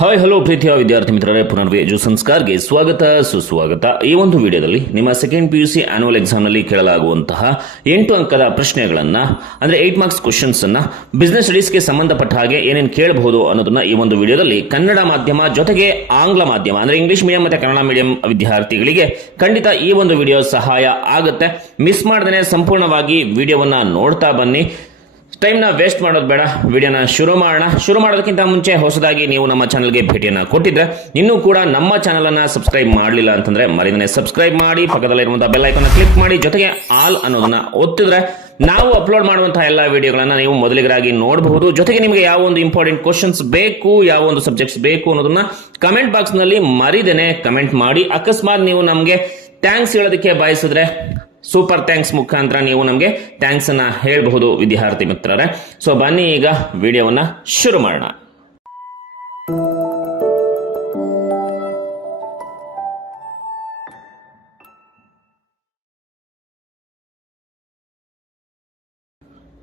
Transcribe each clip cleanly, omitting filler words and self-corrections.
Hi hello ಪ್ರೀತಿಯ ವಿದ್ಯಾರ್ಥಿ ಮಿತ್ರರೇ, ಪುನರ್ವಿ ಎಜು ಸಂಸ್ಕಾರ್ಗೆ ಸ್ವಾಗತ ಸುಸ್ವಾಗತ. ಈ ಒಂದು ವಿಡಿಯೋದಲ್ಲಿ ನಿಮ್ಮ ಸೆಕೆಂಡ್ PUC ಆನ್ಯುವಲ್ ಎಕ್ಸಾಮ್ನಲ್ಲಿ ಕೇಳಲಾಗುವಂತಹ 8 ಅಂಕದ ಪ್ರಶ್ನೆಗಳನ್ನು ಅಂದರೆ 8 ಮಾರ್ಕ್ಸ್ ಕ್ವಶನ್ಸ್ ಅನ್ನ ಬಿಸ್ನೆಸ್ ಸ್ಟಡೀಸ್ಗೆ ಸಂಬಂಧಪಟ್ಟ ಹಾಗೆ ಏನೇನು ಕೇಳಬಹುದು ಅನ್ನೋದನ್ನ ಈ ಒಂದು ವಿಡಿಯೋದಲ್ಲಿ ಕನ್ನಡ ಮಾಧ್ಯಮ ಜೊತೆಗೆ ಆಂಗ್ಲ ಮಾಧ್ಯಮ ಅಂದರೆ ಇಂಗ್ಲಿಷ್ ಮೀಡಿಯಂ ಮತ್ತು ಕನ್ನಡ ಮೀಡಿಯಂ ವಿದ್ಯಾರ್ಥಿಗಳಿಗೆ ಖಂಡಿತ ಈ ಒಂದು ವಿಡಿಯೋ ಸಹಾಯ ಆಗುತ್ತೆ. ಮಿಸ್ ಮಾಡದೇ ಸಂಪೂರ್ಣವಾಗಿ ವಿಡಿಯೋವನ್ನ ನೋಡ್ತಾ ಬನ್ನಿ. ಟೈಮ್ನ ವೇಸ್ಟ್ ಮಾಡೋದು ಬೇಡ, ವಿಡಿಯೋನ ಶುರು ಮಾಡೋದಕ್ಕಿಂತ ಮುಂಚೆ ಹೊಸದಾಗಿ ನೀವು ನಮ್ಮ ಚಾನಲ್ಗೆ ಭೇಟಿಯನ್ನು ಕೊಟ್ಟಿದ್ರೆ ಇನ್ನೂ ಕೂಡ ನಮ್ಮ ಚಾನಲನ್ನು ಸಬ್ಸ್ಕ್ರೈಬ್ ಮಾಡಲಿಲ್ಲ ಅಂತಂದ್ರೆ ಮರಿದನೆ ಸಬ್ಸ್ಕ್ರೈಬ್ ಮಾಡಿ, ಪಕ್ಕದಲ್ಲಿರುವಂತಹ ಬೆಲ್ ಐಕಾನ್ ಕ್ಲಿಕ್ ಮಾಡಿ, ಜೊತೆಗೆ ಆಲ್ ಅನ್ನೋದನ್ನ ಒತ್ತಿದ್ರೆ ನಾವು ಅಪ್ಲೋಡ್ ಮಾಡುವಂತಹ ಎಲ್ಲ ವಿಡಿಯೋಗಳನ್ನ ನೀವು ಮೊದಲಿಗರಾಗಿ ನೋಡಬಹುದು. ಜೊತೆಗೆ ನಿಮಗೆ ಯಾವ ಒಂದು ಇಂಪಾರ್ಟೆಂಟ್ ಕ್ವಶನ್ಸ್ ಬೇಕು, ಯಾವ ಒಂದು ಸಬ್ಜೆಕ್ಟ್ಸ್ ಬೇಕು ಅನ್ನೋದನ್ನ ಕಮೆಂಟ್ ಬಾಕ್ಸ್ ನಲ್ಲಿ ಮರಿದೇನೆ ಕಮೆಂಟ್ ಮಾಡಿ. ಅಕಸ್ಮಾತ್ ನೀವು ನಮಗೆ ಥ್ಯಾಂಕ್ಸ್ ಹೇಳೋದಕ್ಕೆ ಬಯಸಿದ್ರೆ ಸೂಪರ್ ಥ್ಯಾಂಕ್ಸ್ ಮುಖಾಂತರ ನೀವು ನಮಗೆ ಥ್ಯಾಂಕ್ಸ್ ಅನ್ನ ಹೇಳಬಹುದು ವಿದ್ಯಾರ್ಥಿ ಮಿತ್ರರೇ. ಸೊ ಬನ್ನಿ ಈಗ ವಿಡಿಯೋವನ್ನ ಶುರು ಮಾಡೋಣ.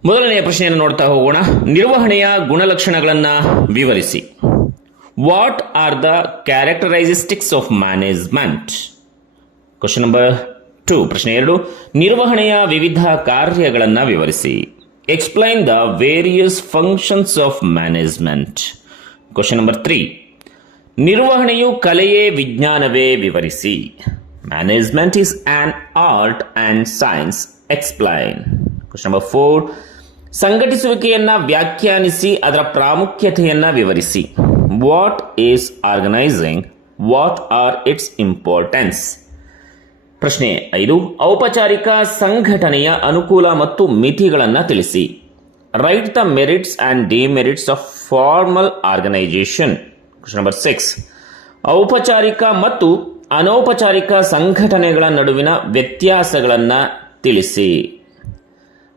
ಮೊದಲನೆಯ ಪ್ರಶ್ನೆಯನ್ನು ನೋಡ್ತಾ ಹೋಗೋಣ. ನಿರ್ವಹಣೆಯ ಗುಣಲಕ್ಷಣಗಳನ್ನ ವಿವರಿಸಿ. What are the characteristics of management? Question number 2. ಪ್ರಶ್ನೆ 2. ನಿರ್ವಹಣೆಯ ವಿವಿಧ ಕಾರ್ಯಗಳನ್ನು ವಿವರಿಸಿ. Explain the various functions of management. Question number 3. ನಿರ್ವಹಣೆಯು ಕಲೆಯೇ ವಿಜ್ಞಾನವೇ? ವಿವರಿಸಿ. Management is an art and science. Explain. Question number 4. ಸಂಘಟಿಸುವಿಕೆಯನ್ನ ವ್ಯಾಖ್ಯಾನಿಸಿ, ಅದರ ಪ್ರಾಮುಖ್ಯತೆಯನ್ನ ವಿವರಿಸಿ. What is organising? What are its importance? ಪ್ರಶ್ನೆ 5. ಔಪಚಾರಿಕ ಸಂಘಟನೆಯ ಅನುಕೂಲ ಮತ್ತು ಮಿತಿಗಳನ್ನು ತಿಳಿಸಿ. Write the merits and demerits of formal organisation. Question number 6. ಔಪಚಾರಿಕ ಮತ್ತು ಅನೌಪಚಾರಿಕ ಸಂಘಟನೆಗಳ ನಡುವಿನ ವ್ಯತ್ಯಾಸಗಳನ್ನು ತಿಳಿಸಿ.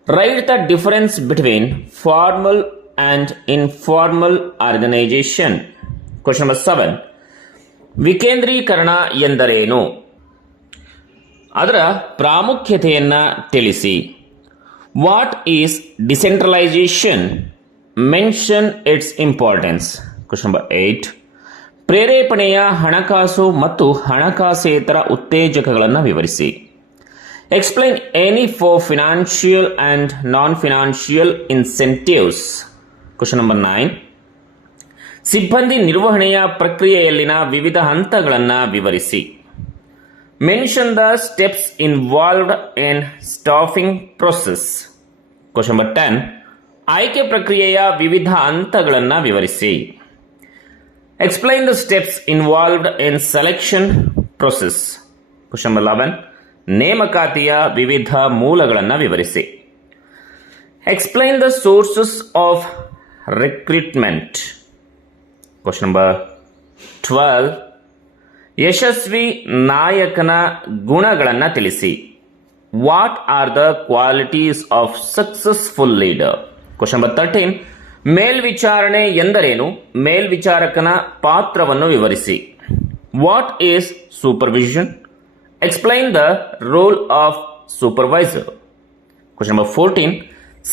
Write the difference between formal and informal organisation. Question number 7. ವಿಕೇಂದ್ರೀಕರಣ ಎಂದರೇನು? ಅದರ ಪ್ರಾಮುಖ್ಯತೆಯನ್ನ ತಿಳಿಸಿ. What is decentralisation? Mention its importance. Question number 8. ಪ್ರೇರೇಪಣೆಯ ಹಣಕಾಸು ಮತ್ತು ಹಣಕಾಸೇತರ ಉತ್ತೇಜಕಗಳನ್ನು ವಿವರಿಸಿ. Explain any four financial and non financial incentives. Question number 9. ಸಿಬ್ಬಂದಿ ನಿರ್ವಹಣೆಯ ಪ್ರಕ್ರಿಯೆಯಲ್ಲಿನ ವಿವಿಧ ಹಂತಗಳನ್ನು ವಿವರಿಸಿ. Mention the steps involved in staffing process. Question number 10. ಆಯ್ಕೆ ಪ್ರಕ್ರಿಯೆಯ ವಿವಿಧ ಹಂತಗಳನ್ನು ವಿವರಿಸಿ. Explain the steps involved in selection process. Question number 11. ನೇಮಕಾತಿಯ ವಿವಿಧ ಮೂಲಗಳನ್ನು ವಿವರಿಸಿ. Explain the sources of recruitment. Question number 12. ಯಶಸ್ವಿ ನಾಯಕನ ಗುಣಗಳನ್ನು ತಿಳಿಸಿ. What are the qualities of successful leader? Question number 13. ಮೇಲ್ವಿಚಾರಣೆ ಎಂದರೇನು? ಮೇಲ್ವಿಚಾರಕನ ಪಾತ್ರವನ್ನು ವಿವರಿಸಿ. What is supervision? Explain the role of supervisor. Question number 14.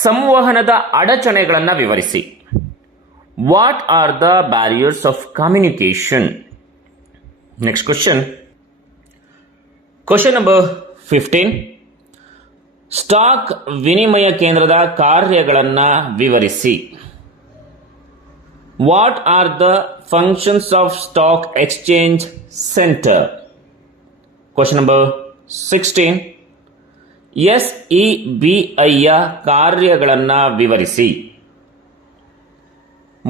ಸಂವಹನದ ಅಡಚಣೆಗಳನ್ನು ವಿವರಿಸಿ. What are the barriers of communication? Next question. Question number 15. Stock ವಿನಿಮಯ ಕೇಂದ್ರದ ಕಾರ್ಯಗಳನ್ನು ವಿವರಿಸಿ. What are the functions of stock exchange centre? Question number 16. SEBIಯ ಕಾರ್ಯಗಳನ್ನು ವಿವರಿಸಿ.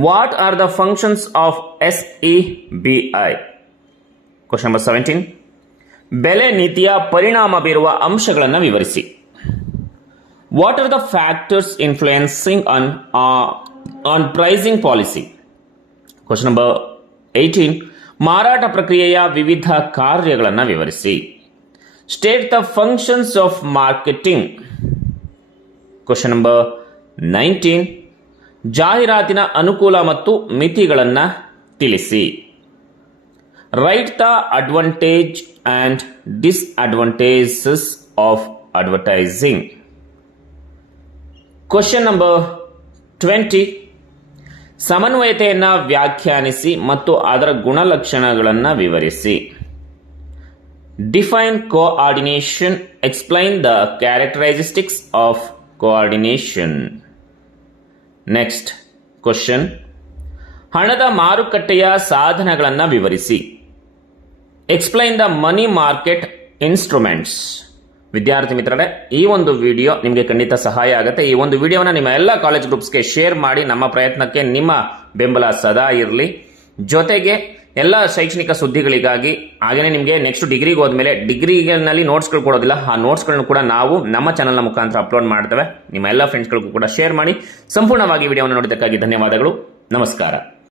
What are the functions of SEBI? Question number 17. ಬೆಲೆ ನೀತಿಯ ಪರಿಣಾಮ ಬೀರುವ ಅಂಶಗಳನ್ನು ವಿವರಿಸಿ. What are the factors influencing on pricing policy? Question number 18. ಮಾರಾಟ ಪ್ರಕ್ರಿಯೆಯ ವಿವಿಧ ಕಾರ್ಯಗಳನ್ನು ವಿವರಿಸಿ. State the functions of marketing. Question number 19. ಜಾಹೀರಾತಿನ ಅನುಕೂಲ ಮತ್ತು ಮಿತಿಗಳನ್ನು ತಿಳಿಸಿ. Write the advantage and disadvantages of advertising. Question number 20. ಸಮನ್ವಯತೆಯನ್ನು ವ್ಯಾಖ್ಯಾನಿಸಿ ಮತ್ತು ಅದರ ಗುಣಲಕ್ಷಣಗಳನ್ನು ವಿವರಿಸಿ. Define coordination. Explain the characteristics of coordination. Next question. ಹಣದ ಮಾರುಕಟ್ಟೆಯ ಸಾಧನಗಳನ್ನು ವಿವರಿಸಿ. Explain the money market instruments. ವಿದ್ಯಾರ್ಥಿ ಮಿತ್ರರೇ, ಈ ಒಂದು ವಿಡಿಯೋ ನಿಮಗೆ ಖಂಡಿತ ಸಹಾಯ ಆಗುತ್ತೆ. ಈ ಒಂದು ವಿಡಿಯೋನ ನಿಮ್ಮ ಎಲ್ಲ ಕಾಲೇಜ್ ಗ್ರೂಪ್ಸ್ಗೆ ಶೇರ್ ಮಾಡಿ. ನಮ್ಮ ಪ್ರಯತ್ನಕ್ಕೆ ನಿಮ್ಮ ಬೆಂಬಲ ಸದಾ ಇರಲಿ. ಜೊತೆಗೆ ಎಲ್ಲ ಶೈಕ್ಷಣಿಕ ಸುದ್ದಿಗಳಿಗಾಗಿ ಹಾಗೆಯೇ ನಿಮಗೆ ನೆಕ್ಸ್ಟ್ ಡಿಗ್ರಿಗೆ ಹೋದ್ಮೇಲೆ ಡಿಗ್ರಿನಲ್ಲಿ ನೋಟ್ಸ್ಗಳು ಕೊಡೋದಿಲ್ಲ, ಆ ನೋಟ್ಸ್ಗಳನ್ನು ಕೂಡ ನಾವು ನಮ್ಮ ಚಾನಲ್ನ ಮುಖಾಂತರ ಅಪ್ಲೋಡ್ ಮಾಡ್ತೇವೆ. ನಿಮ್ಮ ಎಲ್ಲ ಫ್ರೆಂಡ್ಸ್ಗಳಿಗೂ ಕೂಡ ಶೇರ್ ಮಾಡಿ. ಸಂಪೂರ್ಣವಾಗಿ ವಿಡಿಯೋವನ್ನು ನೋಡಿದ್ದಕ್ಕಾಗಿ ಧನ್ಯವಾದಗಳು. ನಮಸ್ಕಾರ.